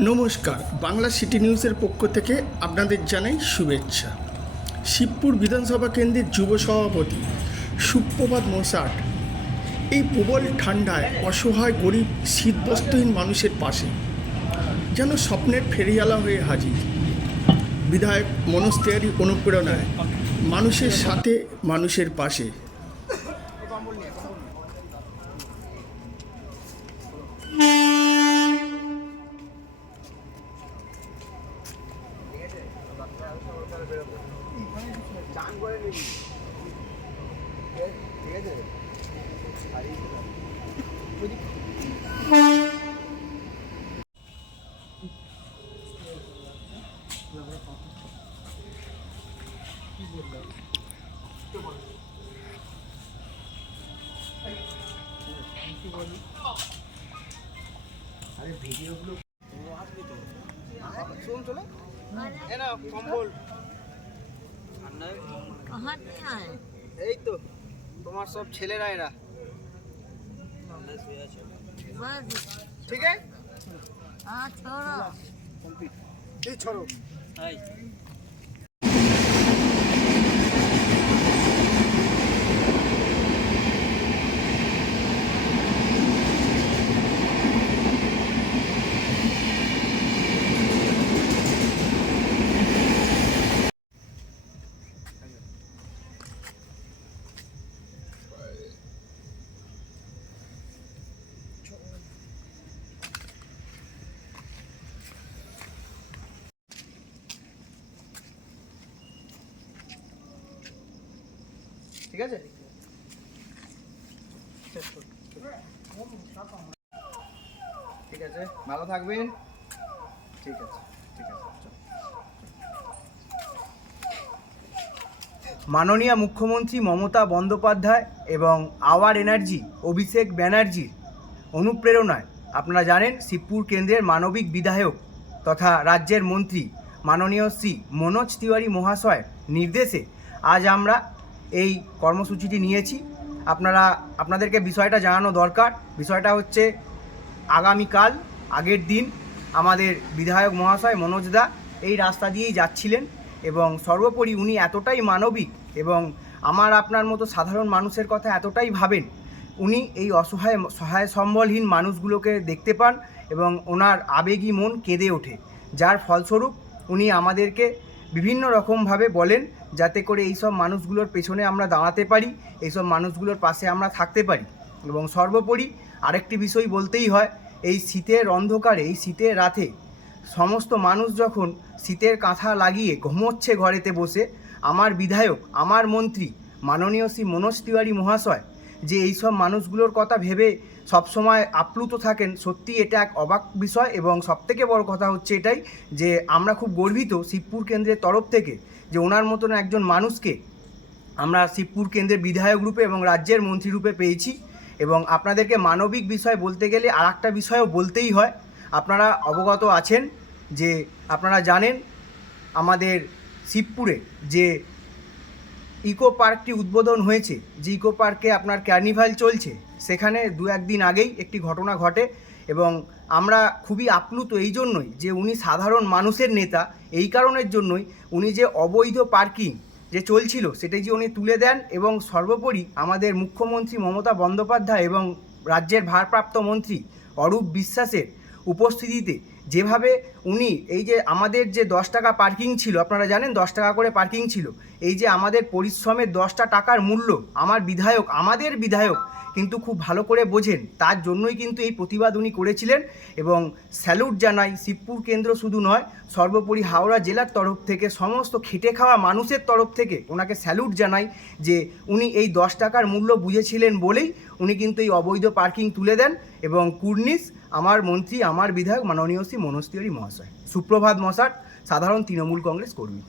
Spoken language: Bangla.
নমস্কার, বাংলা সিটি নিউজের পক্ষ থেকে আপনাদের জানাই শুভেচ্ছা। শিবপুর বিধানসভা কেন্দ্রের যুব সভাপতি সুপ্রভাত মশাট এই প্রবল ঠান্ডায় অসহায় গরিব শীতবস্ত্রহীন মানুষের পাশে যেন স্বপ্নের ফেরিওয়ালা হয়ে হাজির। বিধায়ক মনোজ তিওয়ারির অনুপ্রেরণায় মানুষের সাথে মানুষের পাশে। আরে ভিডিওগুলো আসবি তো শুন চলে এ না কম্বল ঠান্ডায় कहाँ से आए? এই তো তোমার সব ছেলেরা এরা बस ঠিক আছে हाँ छोड़ो। কমপ্লিট এই ছড়ো হাই ঠিক আছে ঠিক আছে ভালো থাকবেন ঠিক আছে ঠিক আছে মাননীয় মুখ্যমন্ত্রী মমতা বন্দ্যোপাধ্যায় এবং আওয়ার এনার্জি অভিষেক ব্যানার্জির অনুপ্রেরণায় আপনারা জানেন শিবপুর কেন্দ্রের মানবিক বিধায়ক তথা রাজ্যের মন্ত্রী মাননীয় শ্রী মনোজ তিওয়ারি মহাশয়ের নির্দেশে আজ আমরা এই কর্মসূচিটি নিয়েছি। আপনাদেরকে বিষয়টা জানানো দরকার। বিষয়টা হচ্ছে আগামীকাল আগের দিন আমাদের বিধায়ক মহাশয় মনোজদা এই রাস্তা দিয়েই যাচ্ছিলেন এবং সর্বোপরি উনি এতটাই মানবিক এবং আমার আপনার মতো সাধারণ মানুষের কথা এতটাই ভাবেন, উনি এই সহায় সম্বলহীন মানুষগুলোকে দেখতে পান এবং ওনার আবেগী মন কেঁদে ওঠে, যার ফলস্বরূপ উনি আমাদেরকে বিভিন্ন রকমভাবে বলেন যাতে করে এইসব মানুষগুলোর পেছনে আমরা দাঁড়াতে পারি, এইসব মানুষগুলোর পাশে আমরা থাকতে পারি। এবং সর্বোপরি আরেকটি বিষয় বলতেই হয়, এই শীতের অন্ধকারে এই শীতের রাতে সমস্ত মানুষ যখন শীতের কাঁথা লাগিয়ে ঘুমোচ্ছে ঘরেতে বসে, আমার বিধায়ক আমার মন্ত্রী মাননীয় শ্রী মনোজ তিওয়ারি মহাশয় যে এইসব মানুষগুলোর কথা ভেবে সবসময় আপ্লুত থাকেন, সত্যি এটা এক অবাক বিষয়। এবং সবথেকে বড় কথা হচ্ছে এটাই যে আমরা খুব গর্বিত শিবপুর কেন্দ্রের তরফ থেকে যে ওনার মতন একজন মানুষকে আমরা শিবপুর কেন্দ্রের বিধায়ক রূপে এবং রাজ্যের মন্ত্রী রূপে পেয়েছি। এবং আপনাদেরকে মানবিক বিষয় বলতে গেলে আর একটা বিষয়ও বলতেই হয়। আপনারা অবগত আছেন যে আপনারা জানেন আমাদের শিবপুরে যে ইকো পার্কটি উদ্বোধন হয়েছে, যে ইকো পার্কে আপনার কার্নিভাল চলছে, সেখানে দু একদিন আগেই একটি ঘটনা ঘটে এবং আমরা খুবই আপ্লুত এই জন্যই যে উনি সাধারণ মানুষের নেতা, এই কারণের জন্যই উনি যে অবৈধ পার্কিং যে চলছিল সেটাই যে উনি তুলে দেন এবং সর্বোপরি আমাদের মুখ্যমন্ত্রী মমতা বন্দ্যোপাধ্যায় এবং রাজ্যের ভারপ্রাপ্ত মন্ত্রী অরূপ বিশ্বাসের উপস্থিতিতে যেভাবে উনি এই যে আমাদের যে 10 টাকা পার্কিং ছিল, আপনারা জানেন 10 টাকা করে পার্কিং ছিল, এই যে আমাদের পরিশ্রমের 10টা টাকার মূল্য আমাদের বিধায়ক কিন্তু খুব ভালো করে বোঝেন, তার জন্যই কিন্তু এই প্রতিবাদ উনি করেছিলেন। এবং স্যালুট জানাই শিবপুর কেন্দ্র শুধু নয়, সর্বোপরি হাওড়া জেলার তরফ থেকে সমস্ত খেটে খাওয়া মানুষের তরফ থেকে ওনাকে স্যালুট জানাই যে উনি এই 10 টাকার মূল্য বুঝেছিলেন বলেই উনি কিন্তু এই অবৈধ পার্কিং তুলে দেন। এবং কুর্নিশ আমার মন্ত্রী আমার বিধায়ক মাননীয় শ্রী মনোজ তিওয়ারি মহাশয়। সুপ্রভাত মশাট, সাধারণ তৃণমূল কংগ্রেস কর্মী।